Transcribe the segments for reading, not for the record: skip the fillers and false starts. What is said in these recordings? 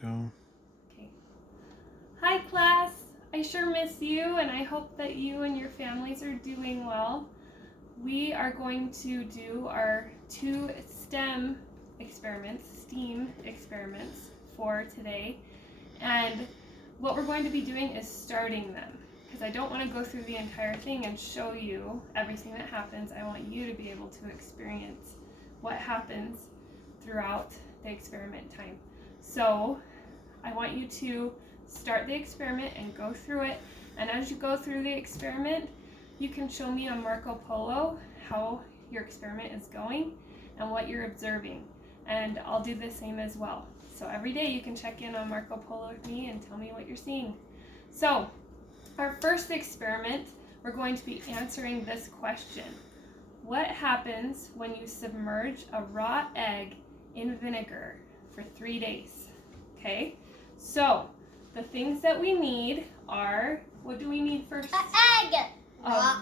Go. Okay. Hi class, I sure miss you and I hope that you and your families are doing well. We are going to do our 2 STEM experiments, STEAM experiments for today. And what we're going to be doing is starting them, because I don't want to go through the entire thing and show you everything that happens. I want you to be able to experience what happens throughout the experiment time. So I want you to start the experiment and go through it. And as you go through the experiment, you can show me on Marco Polo how your experiment is going and what you're observing. And I'll do the same as well. So every day you can check in on Marco Polo with me and tell me what you're seeing. So our first experiment, we're going to be answering this question. What happens when you submerge a raw egg in vinegar for 3 days? Okay, so the things that we need are, what do we need first? An egg. A raw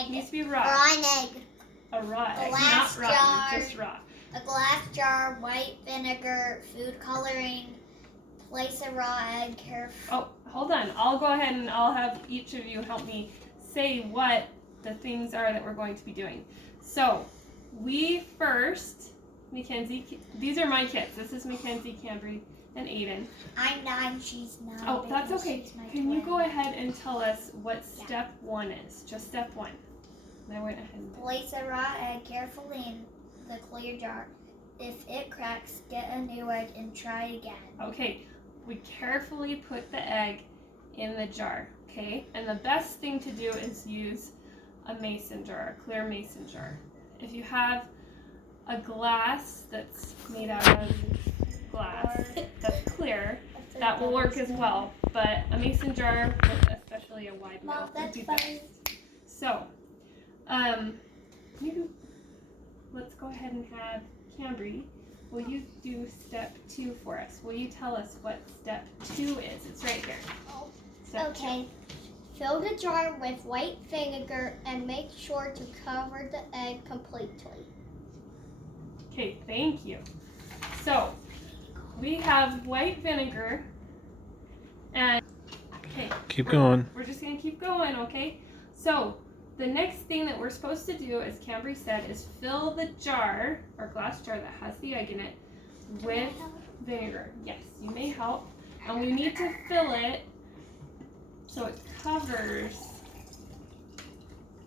egg. It needs to be raw. Raw egg. A raw egg, Glass not raw, jar. just raw. A glass jar, white vinegar, food coloring. Place a raw egg carefully. Oh, hold on. I'll go ahead and I'll have each of you help me say what the things are that we're going to be doing. So, we first, Mackenzie, these are my kits. This is Mackenzie, Cambry, and Aiden. I'm 9, she's 9. Oh, that's because okay. she's my Can you twin. go ahead and tell us what step 1 is? Just step 1. And I went ahead and Place a raw egg carefully in the clear jar. If it cracks, get a new egg and try again. Okay, we carefully put the egg in the jar, okay? And the best thing to do is use a mason jar, a clear mason jar. If you have a glass that's made out of glass that's clear, that will work as well. But a mason jar with especially a wide Mom, mouth would that's be fine. best. So, let's go ahead and have Cambry. Will you do step 2 for us? Will you tell us what step 2 is? It's right here. Step 2. Okay. Fill the jar with white vinegar and make sure to cover the egg completely. Okay, thank you. So, we have white vinegar and, okay. Keep going. We're just going to keep going, okay? So, the next thing that we're supposed to do, as Cambry said, is fill the jar, or glass jar that has the egg in it, with vinegar. Yes, you may help. And we need to fill it so it covers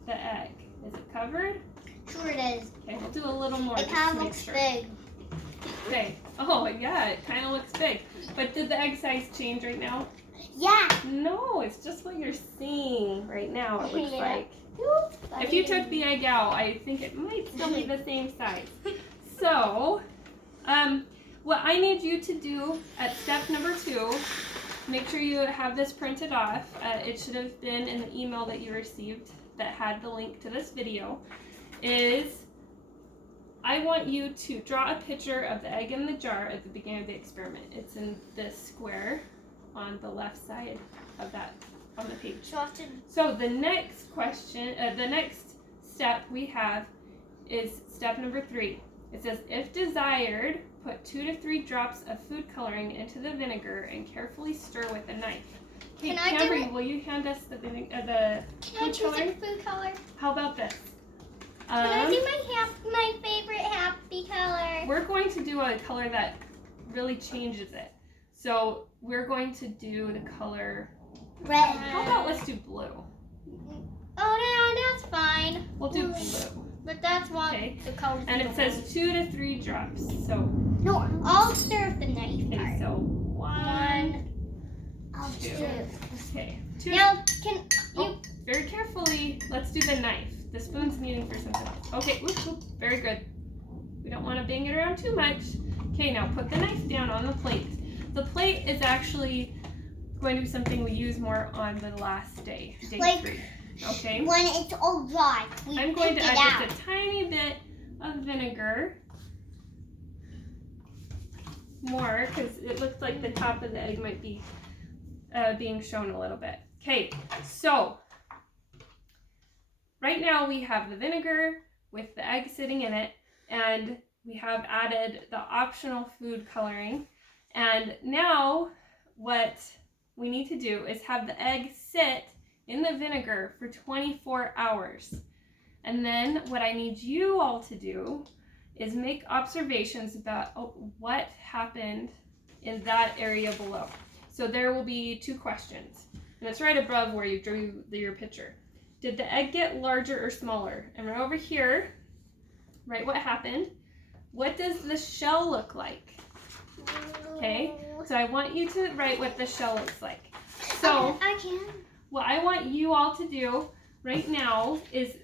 the egg. Is it covered? Sure it is. Okay, we'll do a little more. It just kind to of make looks sure. big. Okay. Oh, yeah, it kind of looks big. But did the egg size change right now? Yeah. No, it's just what you're seeing right now, it looks Yeah. like. If you took the egg out, I think it might still be the same size. So, what I need you to do at step number 2, make sure you have this printed off. It should have been in the email that you received that had the link to this video, is I want you to draw a picture of the egg in the jar at the beginning of the experiment. It's in this square on the left side of that on the page. So the next question, the next step we have is step number 3. It says, if desired, put 2 to 3 drops of food coloring into the vinegar and carefully stir with a knife. Okay, Can I do Cambry, it? will you hand us the Can food I choose coloring? a food color? How about this? Can I do my favorite happy color? We're going to do a color that really changes it. So we're going to do the color. Red. How about let's do blue? Oh no, that's fine. We'll do blue. But that's what Okay. the color. And it says 2 to 3 drops. So, No, I'll stir with the knife. okay, so 1, I'll 2. two. Okay, 2. Now, can you? Oh, very carefully, let's do the knife. The spoon's needing for something else. Okay, whoop, whoop, very good. We don't want to bang it around too much. Okay, now put the knife down on the plate. The plate is actually going to be something we use more on the last day, day Like, 3. Okay? When it's all dry, we I'm going to pick it add out. just a tiny bit of vinegar. More, because it looks like the top of the egg might be being shown a little bit. Okay, so right now we have the vinegar with the egg sitting in it, and we have added the optional food coloring, And now what we need to do is have the egg sit in the vinegar for 24 hours. And then what I need you all to do is make observations about what happened in that area below. So there will be 2 questions, and it's right above where you drew your picture. Did the egg get larger or smaller? And right over here, write what happened. What does the shell look like? Okay, so I want you to write what the shell looks like. So I can. What I want you all to do right now is,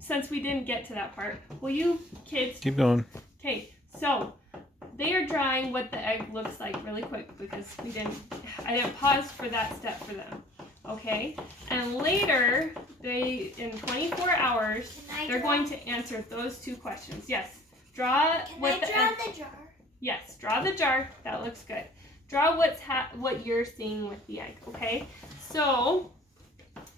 since we didn't get to that part, will you kids keep going? Okay, so they are drawing what the egg looks like really quick because I didn't pause for that step for them. Okay, and later in 24 hours they're going to answer those 2 questions. Yes, draw what the egg. The jar? Yes, draw the jar. That looks good. Draw what you're seeing with the egg. Okay, so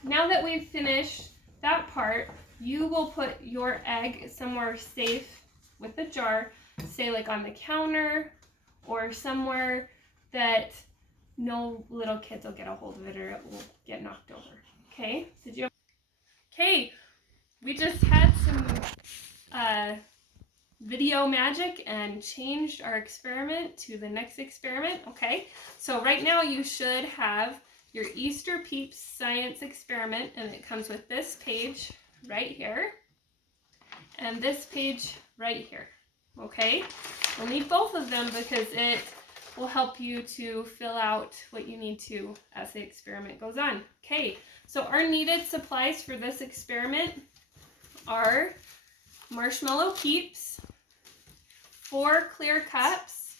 now that we've finished that part, you will put your egg somewhere safe with the jar, say like on the counter or somewhere that no little kids will get a hold of it or it will get knocked over. Okay? Okay, we just had some video magic and changed our experiment to the next experiment. Okay, so right now you should have your Easter Peeps science experiment, and it comes with this page right here and this page right here. Okay, we'll need both of them because it will help you to fill out what you need to as the experiment goes on. Okay, so our needed supplies for this experiment are marshmallow Peeps, 4 clear cups,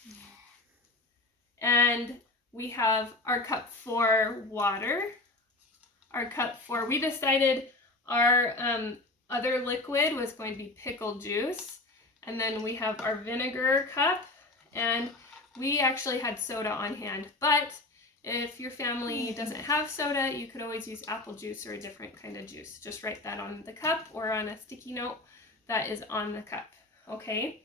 and we have our cup for water, our cup for, we decided our other liquid was going to be pickle juice, and then we have our vinegar cup, and we actually had soda on hand, but if your family doesn't have soda, you could always use apple juice or a different kind of juice. Just write that on the cup or on a sticky note that is on the cup. Okay.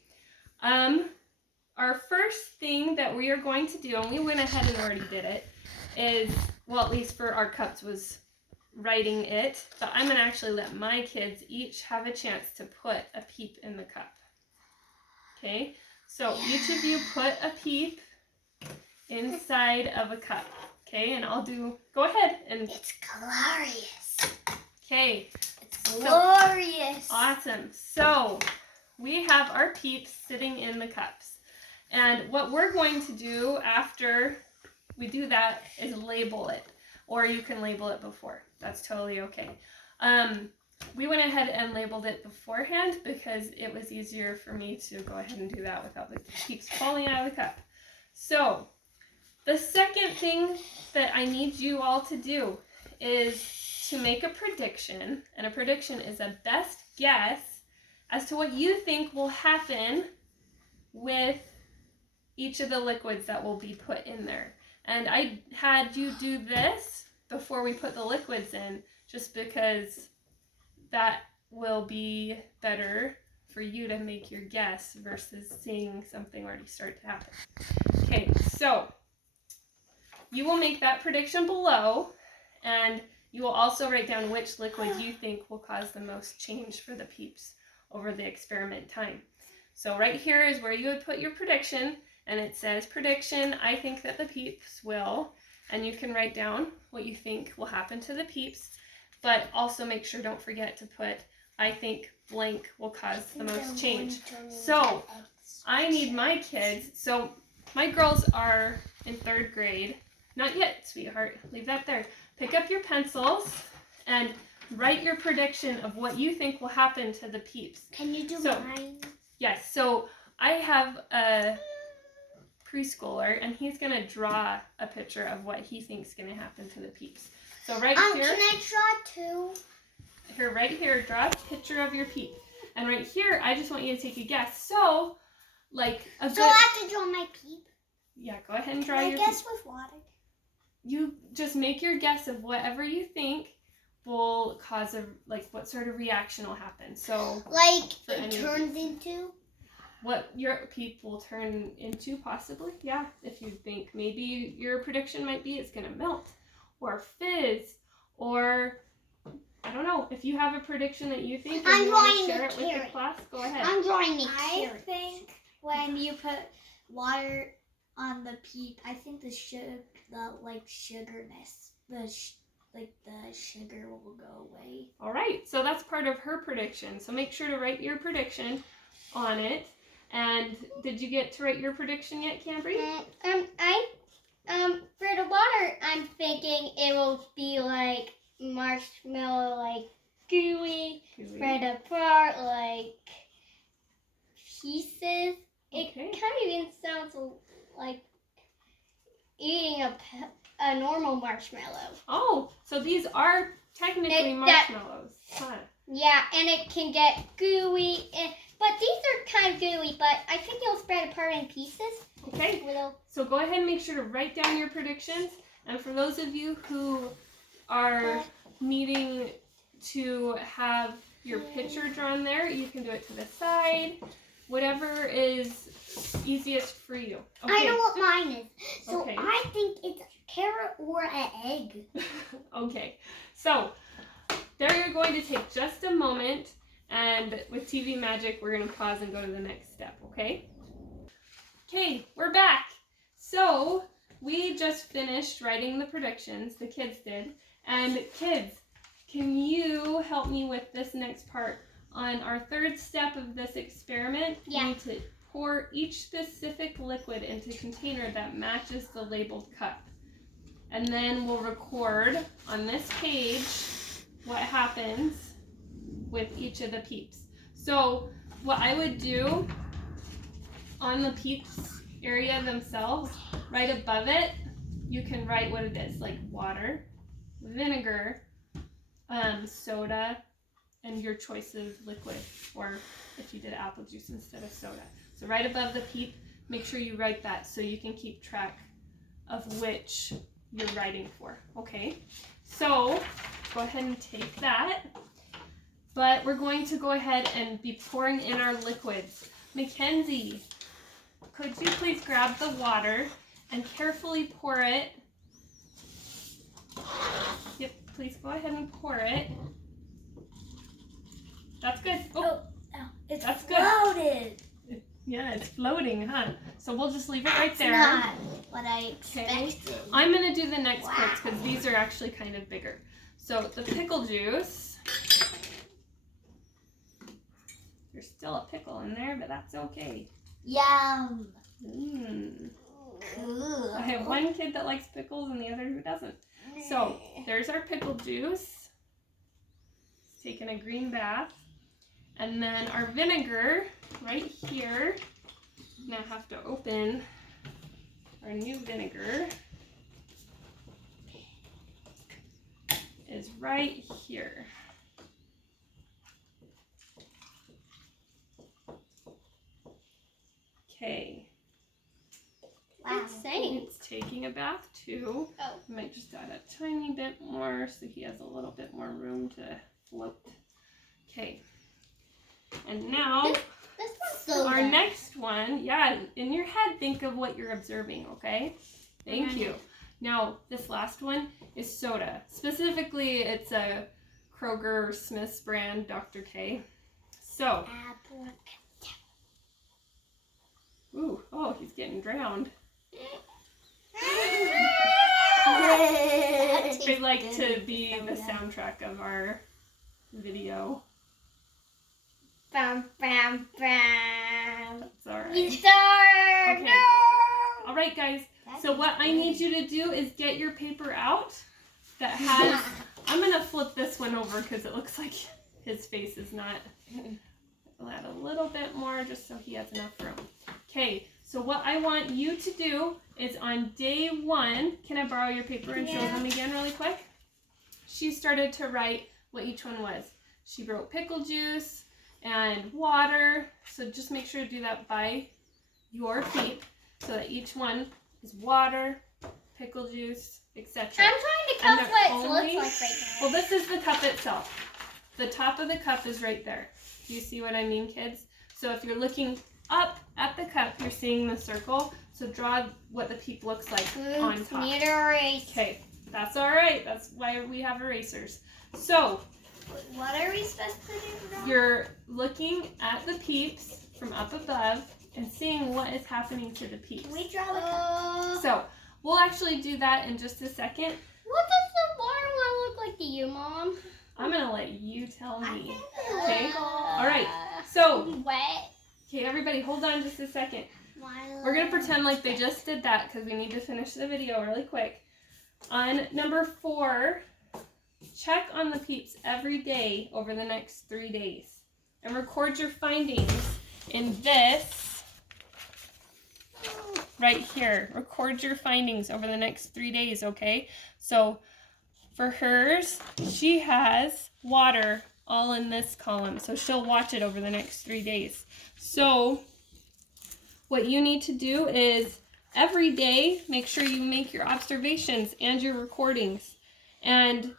Our first thing that we are going to do, and we went ahead and already did it, is, well, at least for our cups was writing it, but I'm going to actually let my kids each have a chance to put a peep in the cup. Okay, so each of you put a peep inside of a cup. Okay, and I'll go ahead and. It's glorious. Okay. It's glorious. Awesome. So we have our peeps sitting in the cups. And what we're going to do after we do that is label it. Or you can label it before. That's totally okay. We went ahead and labeled it beforehand because it was easier for me to go ahead and do that without the peeps falling out of the cup. So the second thing that I need you all to do is to make a prediction. And a prediction is a best guess as to what you think will happen with each of the liquids that will be put in there. And I had you do this before we put the liquids in, just because that will be better for you to make your guess versus seeing something already start to happen. Okay, so you will make that prediction below, and you will also write down which liquid you think will cause the most change for the peeps over the experiment time. So right here is where you would put your prediction, and it says prediction, I think that the peeps will, and you can write down what you think will happen to the peeps, but also make sure, don't forget to put, I think blank will cause the most change. So I need my kids, so my girls are in 3rd grade, not yet, sweetheart, leave that there. Pick up your pencils and write your prediction of what you think will happen to the peeps. Can you do mine? Yes, so I have a preschooler, and he's going to draw a picture of what he thinks is going to happen to the peeps. So right here. Can I draw too? Here, right here, draw a picture of your peep. And right here, I just want you to take a guess. So, like a So I have to draw my peep? Yeah, go ahead and draw Can your I guess peep. with water? You just make your guess of whatever you think will cause what sort of reaction will happen. So, like for it turns into? what your peep will turn into, possibly. Yeah, if you think maybe your prediction might be it's going to melt or fizz, or I don't know. If you have a prediction that you think and you want to share it with the class, go ahead. I'm drawing a I carrot. think when you put water on the peep, I think the sugarness, the sugar will go away. All right, so that's part of her prediction. So make sure to write your prediction on it. And did you get to write your prediction yet, Cambry? For the water, I'm thinking it will be like marshmallow, like gooey, spread apart, like pieces. It Okay. kind of even sounds like eating a normal marshmallow. Oh, so these are technically marshmallows. Huh. Yeah, and it can get gooey, but these are kind of gooey, but I think it'll spread apart in pieces. Okay, so go ahead and make sure to write down your predictions. And for those of you who are needing to have your picture drawn there, you can do it to the side, whatever is easiest for you. Okay. I know what mine is. So Okay. I think it's a carrot or an egg. Okay, so there you're going to take just a moment, and with TV Magic, we're going to pause and go to the next step, okay? Okay, we're back. So we just finished writing the predictions, the kids did. And kids, can you help me with this next part? On our third step of this experiment, Yeah. we need to pour each specific liquid into a container that matches the labeled cup. And then we'll record on this page what happens with each of the peeps. So what I would do on the peeps area themselves, right above it, you can write what it is, like water, vinegar, soda, and your choice of liquid, or if you did apple juice instead of soda. So right above the peep, make sure you write that so you can keep track of which you're writing for, okay? So go ahead and take that, but we're going to go ahead and be pouring in our liquids. Mackenzie, could you please grab the water and carefully pour it? Yep, please go ahead and pour it. That's good. Oh, It's That's good. floated. yeah, it's floating, huh? So we'll just leave it right there. Not what I expected. I'm going to do the next parts because these are actually kind of bigger. So the pickle juice. There's still a pickle in there, but that's okay. Yum. Cool. I have one kid that likes pickles and the other who doesn't. So there's our pickle juice. It's taking a green bath. And then our vinegar right here. Now I have to open our new vinegar. Is right here. Okay. Wow. Insane. It's taking a bath too. Oh. I might just add a tiny bit more so he has a little bit more room to float. Okay. And now This one's so our good. next one, yeah, in your head, think of what you're observing, okay? Thank you. Now, this last one is soda. Specifically, it's a Kroger Smith's brand, Dr. K. So, ooh, oh, he's getting drowned. We'd like to be the soundtrack of our video. Bam, bam, bam. It's all right. He's dark. Okay. All right, guys. So what I need you to do is get your paper out that has, I'm going to flip this one over because it looks like his face is not, I'll add a little bit more just so he has enough room. Okay, so what I want you to do is on day 1, can I borrow your paper and show them again really quick? She started to write what each one was. She wrote pickle juice and water, so just make sure to do that by your feet so that each one is water, pickle juice, etc. I'm trying to And cup they're what it only- looks like right now. Well, this is the cup itself. The top of the cup is right there. Do you see what I mean, kids? So if you're looking up at the cup, you're seeing the circle. So draw what the peep looks like on top. Need to erase. Okay, that's all right. That's why we have erasers. So What are we supposed to do now? you're looking at the peeps from up above and seeing what is happening to the peeps. We draw the cup. So we'll actually do that in just a second. What does the water one look like to you, Mom? I'm gonna let you tell I me. think Okay. the All right. So, Wet. okay, everybody, hold on just a second. We're We're gonna pretend like they just did that because we need to finish the video really quick. On number 4, check on the peeps every day over the next 3 days and record your findings in this right here. Record your findings over the next 3 days, okay? So for hers, she has water all in this column, so she'll watch it over the next 3 days. So what you need to do is every day make sure you make your observations and your recordings. And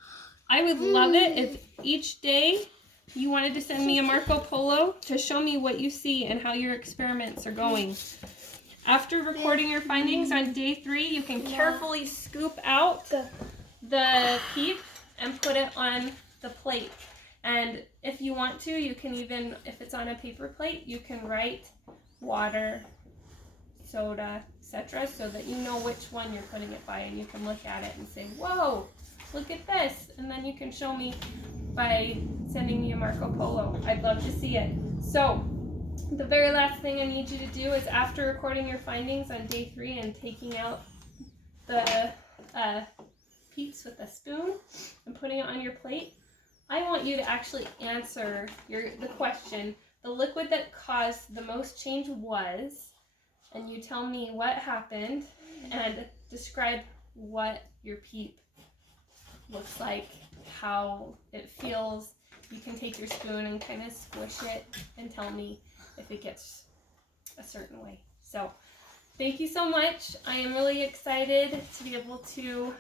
I would love it if each day you wanted to send me a Marco Polo to show me what you see and how your experiments are going. After recording your findings on day 3, you can carefully scoop out the peep and put it on the plate. And if you want to, you can even, if it's on a paper plate, you can write water, soda, etc. so that you know which one you're putting it by, and you can look at it and say, whoa, look at this. And then you can show me by sending me a Marco Polo. I'd love to see it. So the very last thing I need you to do is, after recording your findings on day 3 and taking out the peeps with a spoon and putting it on your plate, I want you to actually answer the question. The liquid that caused the most change was, and you tell me what happened and describe what your peep looks like, how it feels. You can take your spoon and kind of squish it and tell me if it gets a certain way. So thank you so much. I am really excited to be able to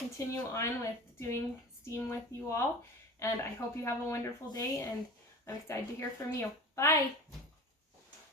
continue on with doing STEAM with you all, and I hope you have a wonderful day, and I'm excited to hear from you. Bye!